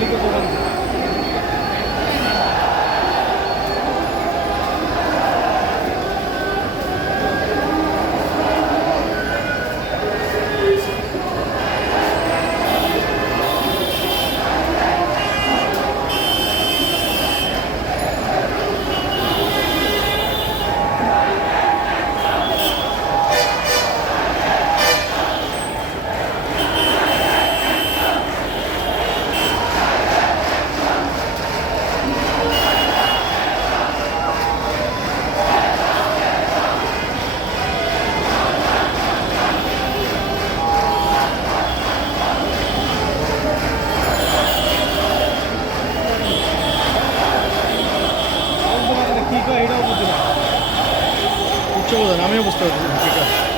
Thank you. এটাও বুঝতে পারছি উচ্চ প্রধান আমিও বুঝতে পারছি